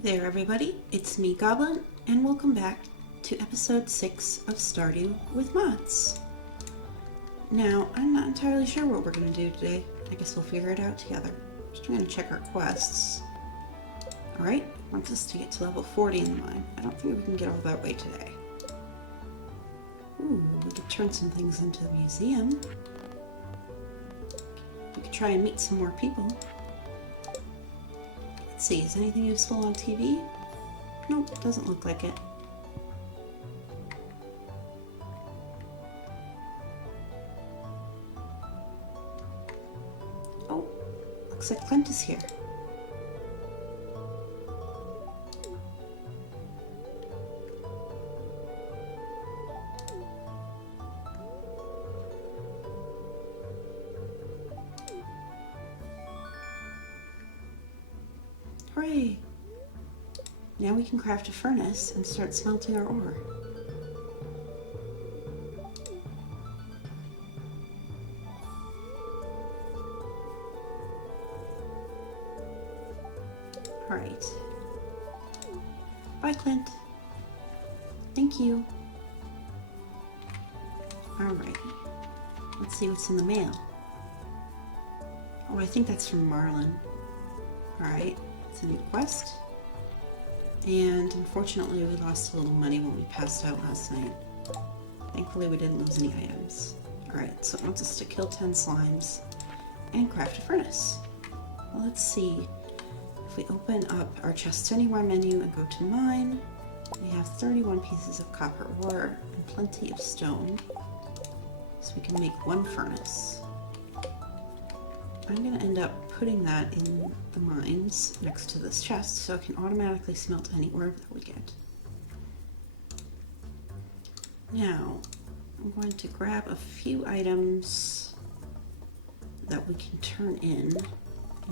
Hey there everybody, it's me Goblin, and welcome back to episode 6 of Stardew with Mods. Now, I'm not entirely sure what we're going to do today. I guess we'll figure it out together. Just going to check our quests. Alright, wants us to get to level 40 in the mine. I don't think we can get all that way today. Ooh, we could turn some things into the museum. We could try and meet some more people. Let's see, is anything useful on TV? Nope, doesn't look like it. Oh, looks like Quaint is here. Hooray! Now we can craft a furnace and start smelting our ore. Alright. Bye, Clint. Thank you. Alright. Let's see what's in the mail. Oh, I think that's from Marlin. Alright. It's a new quest. And unfortunately we lost a little money when we passed out last night. Thankfully we didn't lose any items. Alright, so it wants us to kill 10 slimes and craft a furnace. Well, let's see. If we open up our Chests Anywhere menu and go to mine, we have 31 pieces of copper ore and plenty of stone. So we can make one furnace. I'm going to end up putting that in the mines next to this chest so it can automatically smelt any ore that we get. Now, I'm going to grab a few items that we can turn in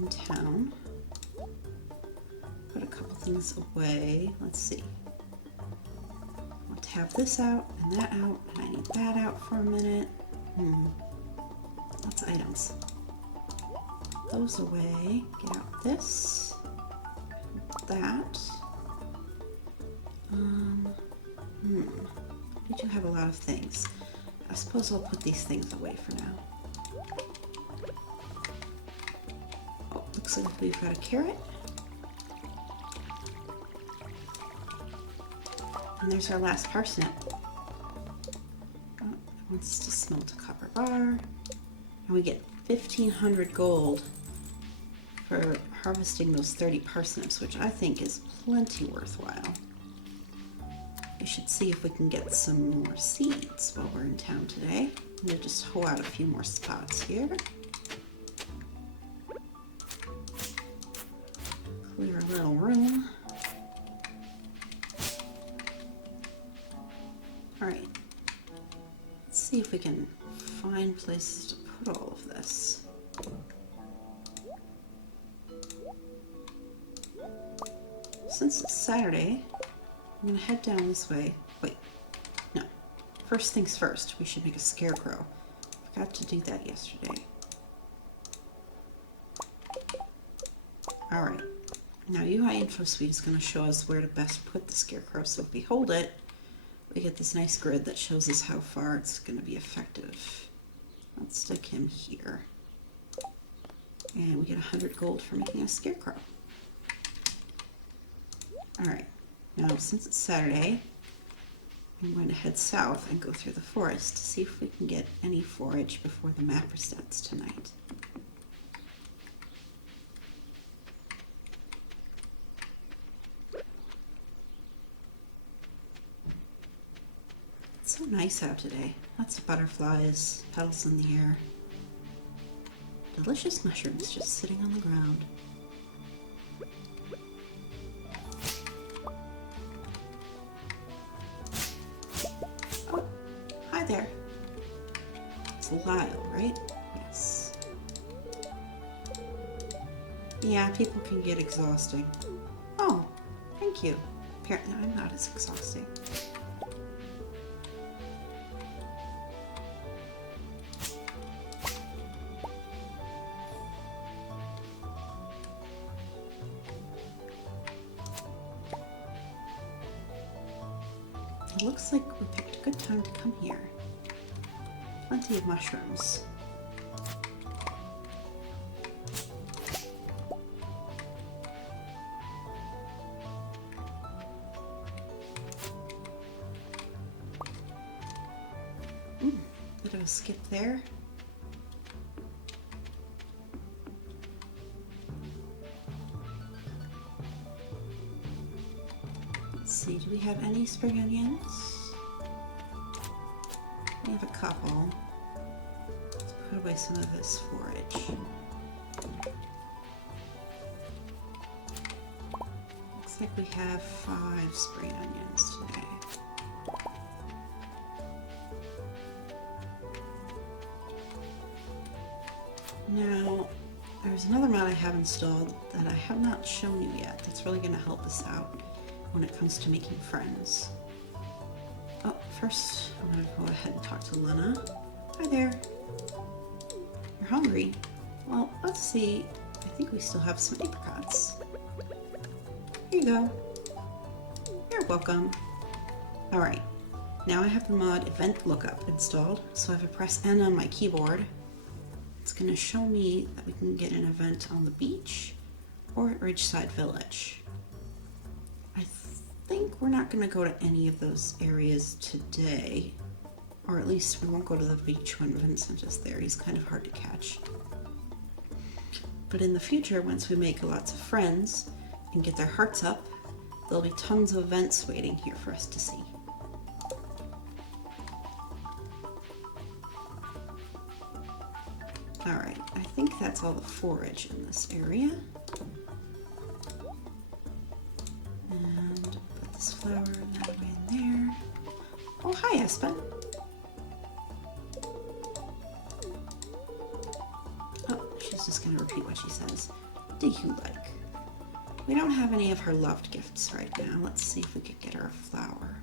town. Put a couple things away. Let's see. I'll tab this out and that out, and I need that out for a minute. Lots of items. Those away. Get out this. That. We do have a lot of things. I suppose I'll put these things away for now. Oh, looks like we've got a carrot. And there's our last parsnip. Oh, it wants to smelt a copper bar. And we get 1,500 gold for harvesting those 30 parsnips, which I think is plenty worthwhile. We should see if we can get some more seeds while we're in town today. I'm going to just hoe out a few more spots here. Clear a little room. Alright. Let's see if we can find places to put all of this. Since it's Saturday, I'm going to head down this way. Wait, no. First things first, we should make a scarecrow. Forgot to do that yesterday. Alright, now UI Info Suite is going to show us where to best put the scarecrow, so if we hold it, we get this nice grid that shows us how far it's going to be effective. Let's stick him here. And we get 100 gold for making a scarecrow. Alright, now since it's Saturday, I'm going to head south and go through the forest to see if we can get any forage before the map resets tonight. It's so nice out today. Lots of butterflies, petals in the air. Delicious mushrooms just sitting on the ground. Oh, hi there. It's Lyle, right? Yes. Yeah, people can get exhausting. Oh, thank you. Apparently I'm not as exhausting. it looks like we picked a good time to come here. Plenty of mushrooms. Bit of a skip there. Let's see, do we have any spring onions? We have a couple. Let's put away some of this forage. Looks like we have 5 spring onions today. Now, there's another mod I have installed that I have not shown you yet that's really going to help us out when it comes to making friends. Oh, first I'm going to go ahead and talk to Lunna. Hi there. You're hungry? Well, let's see. I think we still have some apricots. Here you go. You're welcome. Alright, now I have the mod Event Lookup installed, so if I press N on my keyboard, it's going to show me that we can get an event on the beach or at Ridgeside Village. I think we're not going to go to any of those areas today, or at least we won't go to the beach when Vincent is there. He's kind of hard to catch. But in the future, once we make lots of friends and get their hearts up, there'll be tons of events waiting here for us to see. Alright, I think that's all the forage in this area. And put this flower that way in there. Oh, hi, Espen. Oh, she's just going to repeat what she says. What do you like? We don't have any of her loved gifts right now. Let's see if we could get her a flower.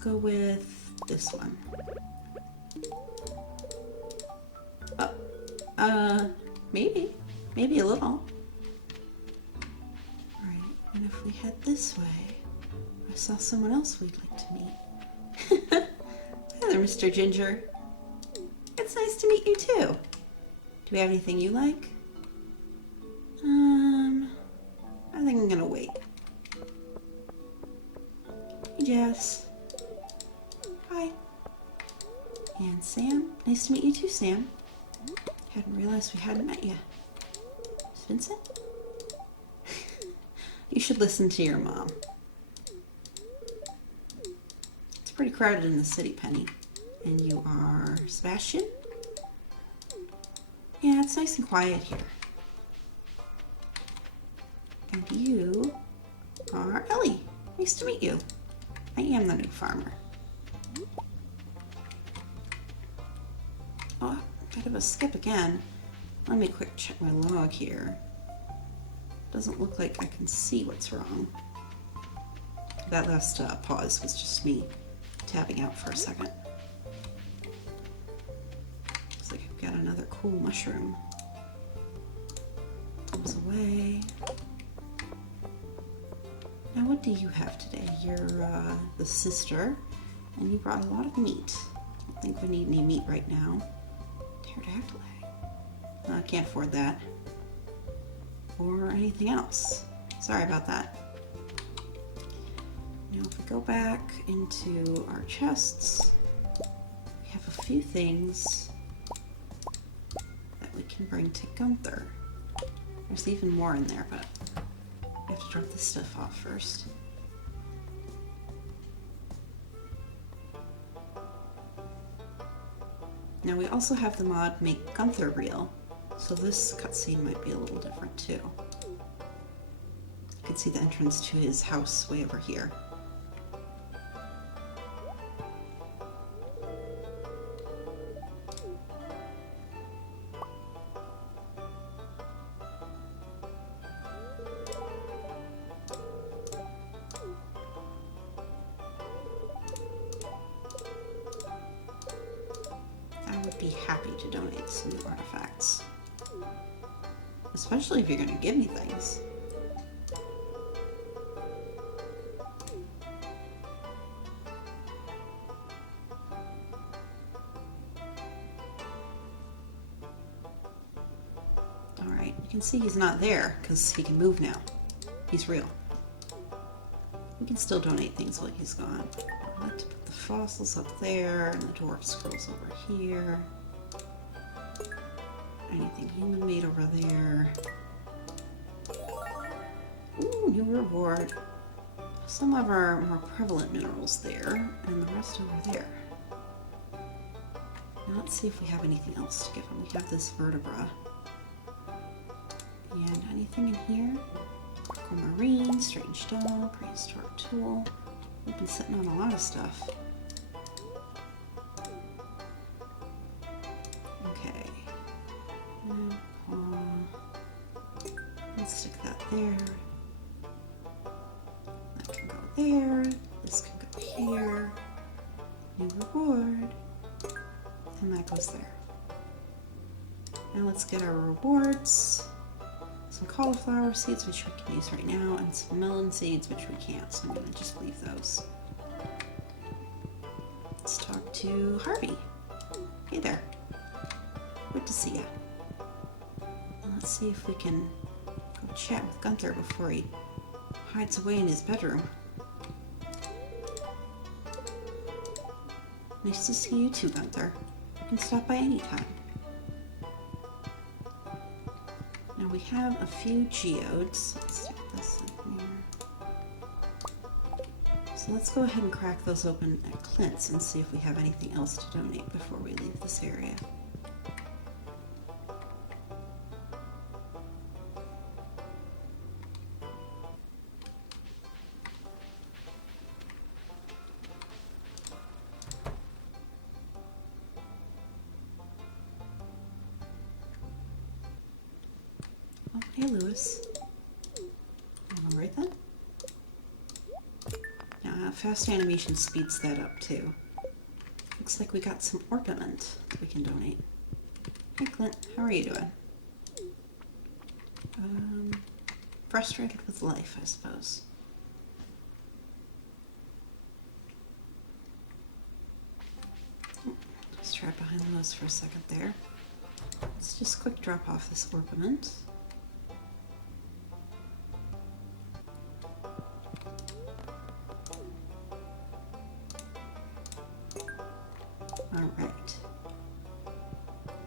Go with this one. Maybe a little. Alright, and if we head this way, I saw someone else we'd like to meet. Hi there, Mr. Ginger. It's nice to meet you too. Do we have anything you like? I think I'm gonna wait. Hey, Jess. Hi. And Sam. Nice to meet you too, Sam. Hadn't realized we hadn't met yet. Is Vincent? You should listen to your mom. It's pretty crowded in the city, Penny. And you are Sebastian? Yeah, it's nice and quiet here. And you are Ellie. Nice to meet you. I am the new farmer. Oh, bit of a skip again. Let me quick check my log here. Doesn't look like I can see what's wrong. That last pause was just me tabbing out for a second. Looks like I've got another cool mushroom. Comes away. Now what do you have today? You're the sister, and you brought a lot of meat. I don't think we need any meat right now. Pterodactyl egg. I can't afford that. Or anything else. Sorry about that. Now if we go back into our chests, we have a few things that we can bring to Gunther. There's even more in there, but we have to drop this stuff off first. Now we also have the mod Make Gunther Real, so this cutscene might be a little different too. You can see the entrance to his house way over here. I would be happy to donate some artifacts. especially if you're going to give me things. Alright, you can see he's not there because he can move now. He's real. We can still donate things while he's gone. I like to put the fossils up there and the dwarf scrolls over here. Anything human made over there. Ooh, new reward. Some of our more prevalent minerals there, and the rest over there. Now let's see if we have anything else to give him. We have this vertebra. And anything in here? Aquamarine, strange doll, prehistoric tool. We've been sitting on a lot of stuff. Okay. Let's stick that there. That can go there. This can go here. New reward. And that goes there. Now let's get our rewards. Some cauliflower seeds, which we can use right now, and some melon seeds, which we can't, so I'm going to just leave those. Let's talk to Harvey. Hey there. Good to see ya. Let's see if we can go chat with Gunther before he hides away in his bedroom. Nice to see you too, Gunther. You can stop by anytime. Now we have a few geodes. Let's stick this in here. So let's go ahead and crack those open at Clint's and see if we have anything else to donate before we leave this area. Oh, hey, Lewis. All right then. Now, fast animation speeds that up too. Looks like we got some ornament we can donate. Hey, Clint, how are you doing? Frustrated with life, I suppose. Just try behind those for a second there. Let's just quick drop off this ornament. Alright.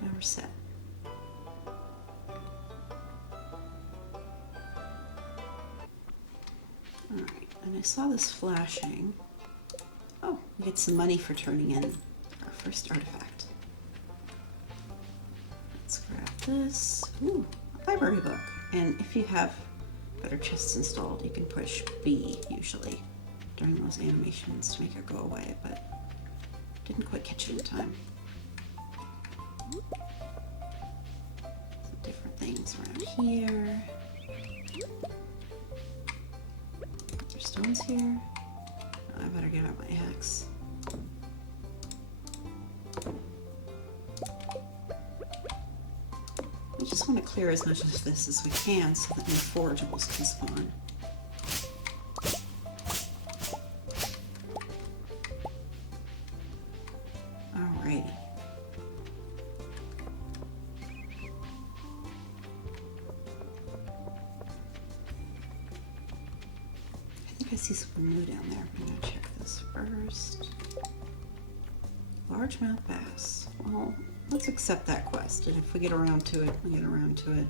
Now we're set. Alright, and I saw this flashing. Oh, we get some money for turning in our first artifact. Let's grab this. Ooh, a library book. And if you have better chests installed, you can push B usually during those animations to make it go away, but didn't quite catch it in time. Some different things around here. There's stones here. Oh, I better get out my axe. We just want to clear as much of this as we can so that new forageables can spawn. Alrighty. I think I see something new down there. I'm gonna check this first. Largemouth Bass. Well, let's accept that quest, and if we get around to it, we get around to it.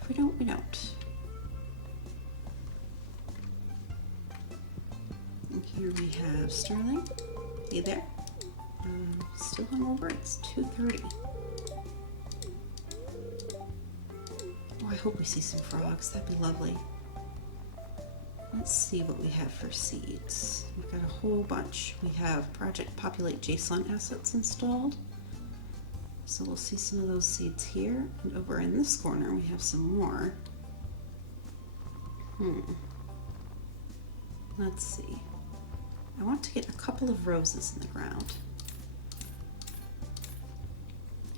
If we don't, we don't. And here we have Sterling. Hey there. Still hungover? It's 2:30. Oh, I hope we see some frogs. That'd be lovely. Let's see what we have for seeds. We've got a whole bunch. We have Project Populate JSON assets installed. So we'll see some of those seeds here. And over in this corner, we have some more. Let's see. I want to get a couple of roses in the ground,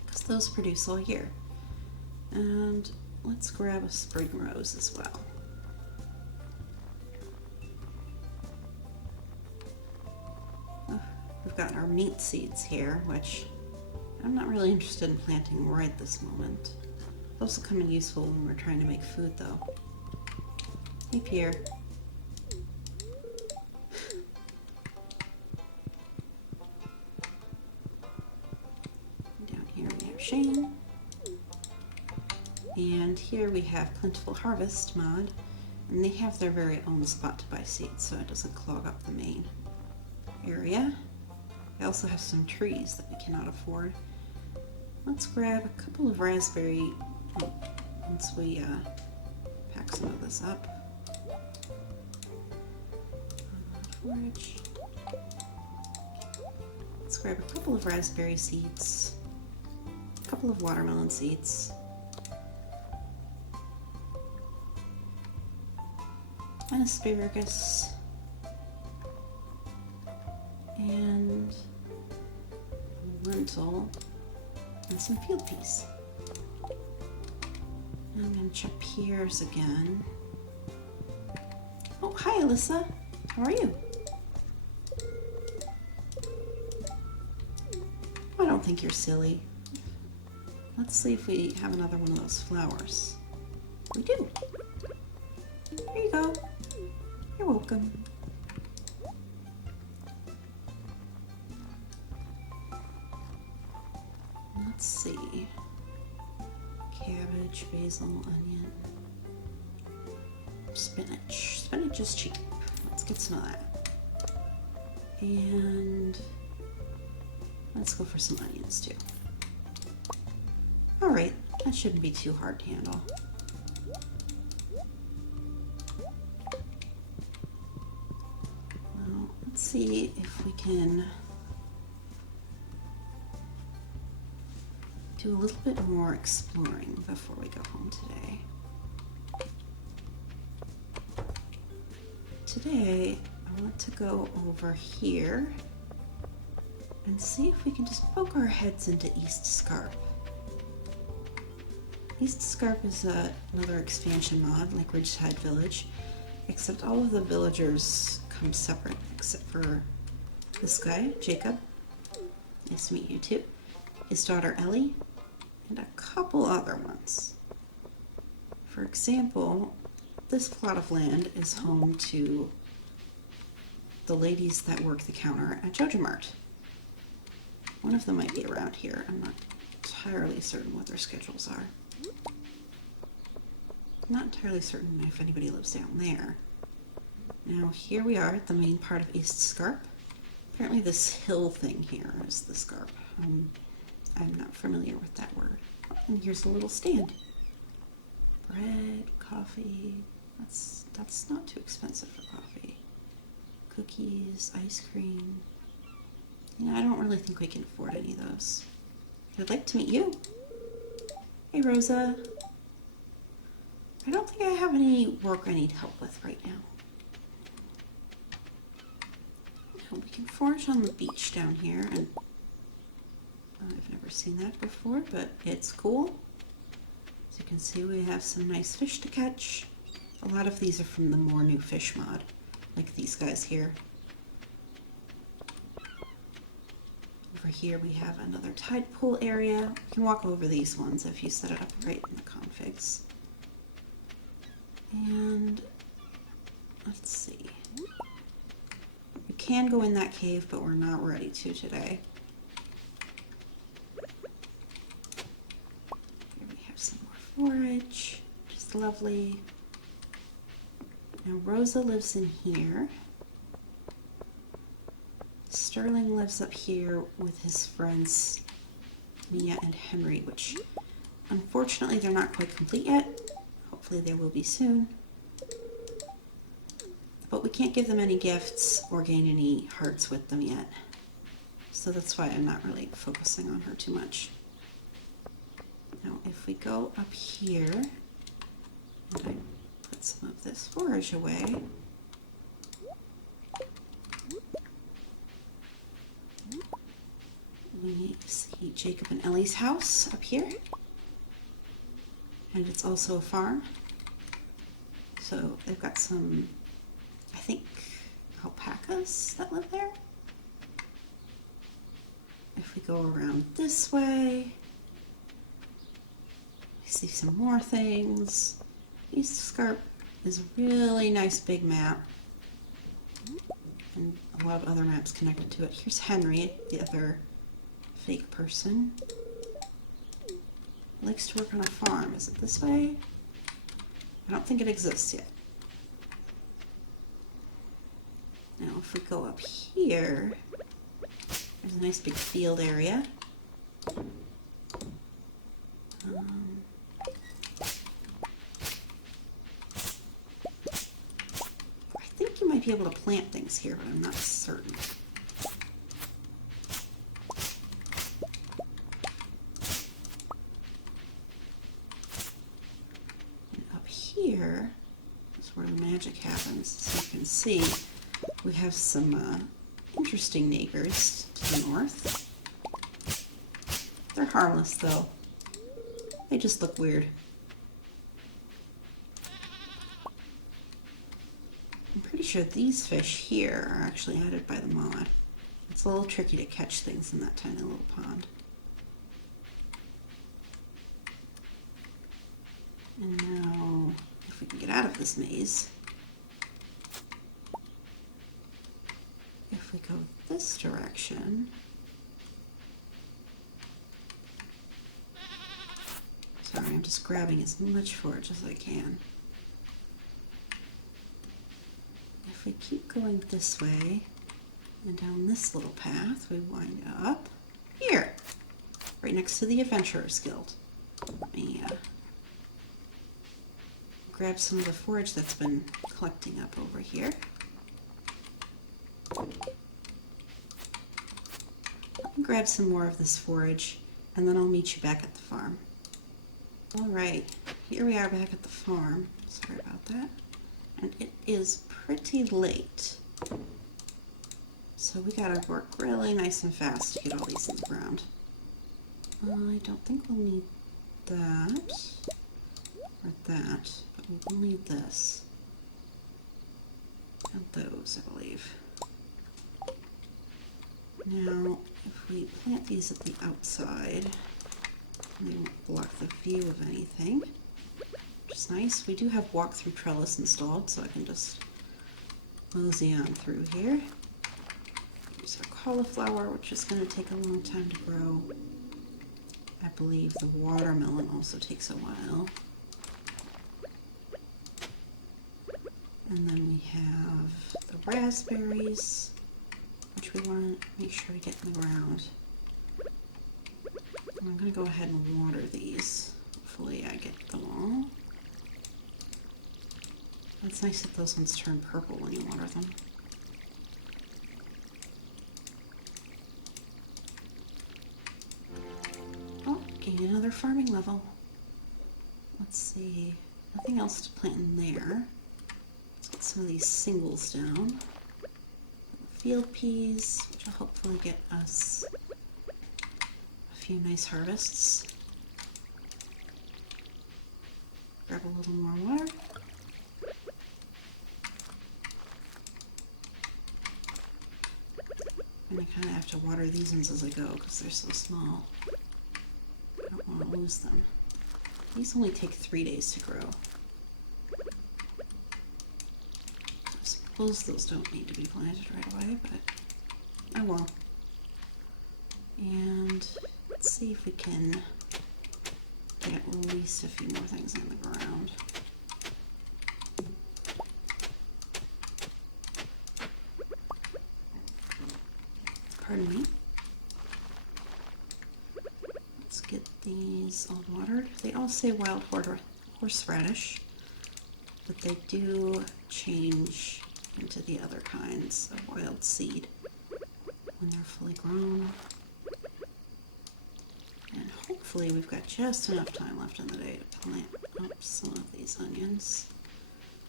because those produce all year. And let's grab a spring rose as well. We've got our meat seeds here, which I'm not really interested in planting right this moment. Those will come in useful when we're trying to make food, though. Hey, Pierre. Down here we have Shane. And here we have Plentiful Harvest mod. And they have their very own spot to buy seeds, so it doesn't clog up the main area. I also have some trees that we cannot afford. Let's grab a couple of raspberry once we pack some of this up. Forage. Let's grab a couple of raspberry seeds, a couple of watermelon seeds, and asparagus, and lentil, and some field peas. And I'm going to check Pierre's again. Oh, hi Alyssa. How are you? I don't think you're silly. Let's see if we have another one of those flowers. We do. Here you go. You're welcome. Let's see. Cabbage, basil, onion, spinach. Spinach is cheap. Let's get some of that. And let's go for some onions too. Alright, that shouldn't be too hard to handle. Well, let's see if we can do a little bit more exploring before we go home today. Today, I want to go over here and see if we can just poke our heads into East Scarp. East Scarp is another expansion mod like Ridgeside Village, except all of the villagers come separate except for this guy, Jacob. Nice to meet you too. His daughter Ellie, and a couple other ones. For example, this plot of land is home to the ladies that work the counter at Jojo Mart. One of them might be around here. I'm not entirely certain what their schedules are. I'm not entirely certain if anybody lives down there. Now here we are at the main part of East Scarp. Apparently this hill thing here is the Scarp. I'm not familiar with that word. And here's a little stand. Bread, coffee. That's not too expensive for coffee. Cookies, ice cream. You know, I don't really think we can afford any of those. I'd like to meet you. Hey, Rosa. I don't think I have any work I need help with right now. Now we can forage on the beach down here, and I've never seen that before, but it's cool. As you can see, we have some nice fish to catch. A lot of these are from the More New Fish mod, like these guys here. Over here we have another tide pool area. You can walk over these ones if you set it up right in the configs. And let's see. We can go in that cave, but we're not ready to today. Here we have some more forage, which is lovely. Now Rosa lives in here. Sterling lives up here with his friends Mia and Henry, which unfortunately they're not quite complete yet. Hopefully they will be soon. But we can't give them any gifts or gain any hearts with them yet. So that's why I'm not really focusing on her too much. Now if we go up here, and I put some of this forage away, we see Jacob and Ellie's house up here. And it's also a farm. So they've got some, I think, alpacas that live there. If we go around this way, we see some more things. East Scarp is a really nice big map. And a lot of other maps connected to it. Here's Henry, the other fake person. Likes to work on a farm. Is it this way? I don't think it exists yet. Now if we go up here, there's a nice big field area. I think you might be able to plant things here, but I'm not certain. And up here is where the magic happens. As you can see, we have some interesting neighbors to the north. They're harmless though. They just look weird. I'm pretty sure these fish here are actually added by the mod. It's a little tricky to catch things in that tiny little pond. And now, if we can get out of this maze, if we go this direction, sorry, I'm just grabbing as much forage as I can. If we keep going this way and down this little path, we wind up here, right next to the Adventurers Guild. Let me grab some of the forage that's been collecting up over here. Let me grab some more of this forage, and then I'll meet you back at the farm. Alright, here we are back at the farm. Sorry about that. And it is pretty late. So we gotta work really nice and fast to get all these in the ground. I don't think we'll need that, or that, but we will need this. And those, I believe. Now, if we plant these at the outside, they won't block the view of anything, which is nice. We do have walk-through trellis installed, so I can just mosey on through here. Here's our cauliflower, which is going to take a long time to grow. I believe the watermelon also takes a while. And then we have the raspberries, which we want to make sure we get in the ground. And I'm going to go ahead and water these. Hopefully I get them all. It's nice that those ones turn purple when you water them. Oh, gained another farming level. Let's see. Nothing else to plant in there. Let's get some of these singles down. Field peas, which will hopefully get us a few nice harvests. Grab a little more water. And I kind of have to water these ones as I go because they're so small. I don't want to lose them. These only take 3 days to grow. I suppose those don't need to be planted right away, but I will. And let's see if we can get at least a few more things on the ground. Pardon me. Let's get these all watered. They all say wild horseradish, but they do change into the other kinds of wild seed when they're fully grown. And hopefully we've got just enough time left in the day to plant up some of these onions.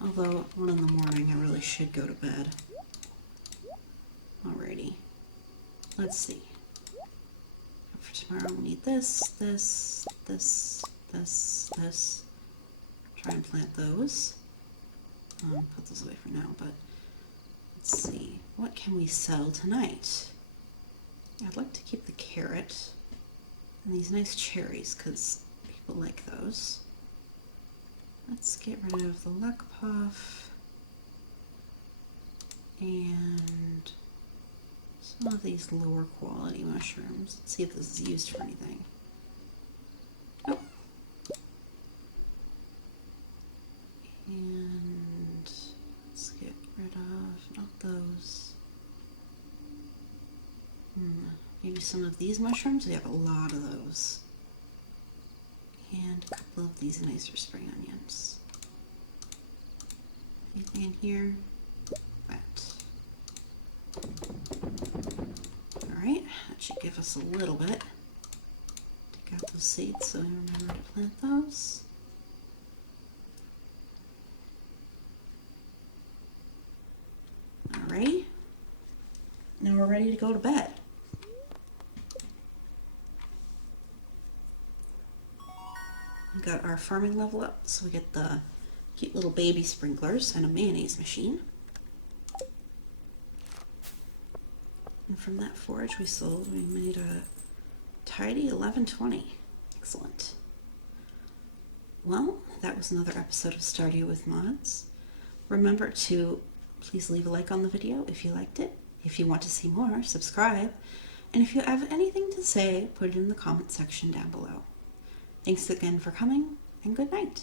Although at 1 in the morning I really should go to bed. Alrighty. Let's see. For tomorrow we'll need this, this, this, this, this, try and plant those. Put those away for now, but let's see. What can we sell tonight? I'd like to keep the carrot and these nice cherries because people like those. Let's get rid of the luck puff and some of these lower quality mushrooms. Let's see if this is used for anything. Nope. And let's get rid of not those. Maybe some of these mushrooms. We have a lot of those. And a couple of these nicer spring onions. Anything in here? That. Alright, that should give us a little bit. Take out those seeds so we remember to plant those. Alright. Now we're ready to go to bed. We got our farming level up, so we get the cute little baby sprinklers and a mayonnaise machine. And from that forage we sold, we made a tidy 1120. Excellent. Well, that was another episode of Stardew with Mods. Remember to please leave a like on the video if you liked it. If you want to see more, subscribe. And if you have anything to say, put it in the comment section down below. Thanks again for coming, and good night.